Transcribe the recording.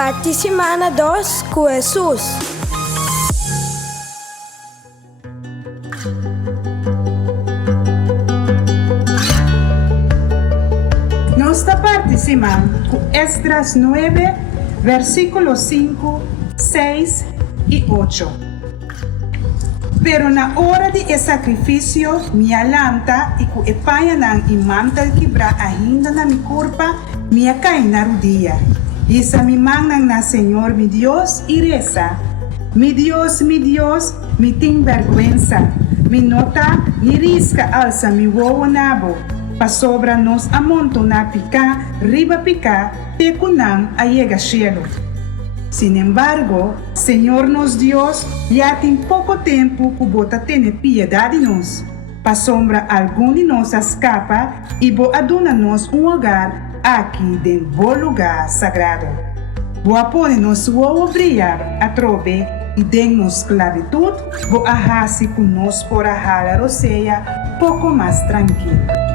Parte semana 2 com Jesus. Nuestra parte semana con Esdras 9, versículos 5, 6 y 8. Pero na hora de sacrifício, minha lanta e ku epaya ng imantal kibra ainda na mi corpa, minha cai na rodia. Isa mi mangnang na Senhor, mi Dios, y reza. Mi Dios, mi ting vergüenza. Mi nota, ni risca alza mi wowo nabo. Pa sobra nos amonto na pica, riba pica, tecunang ayega cielo. Sin embargo, Señor nos Dios, ya tem pouco tempo que bota tener piedade de nós. Pa sombra algum de nós escapa e bo aduna nos lugar aqui de bom lugar sagrado. Bo apone nos o brilhar a trove e den-nos esclavitud, bo arrase com nós por a rala roceia pouco mais tranquilo.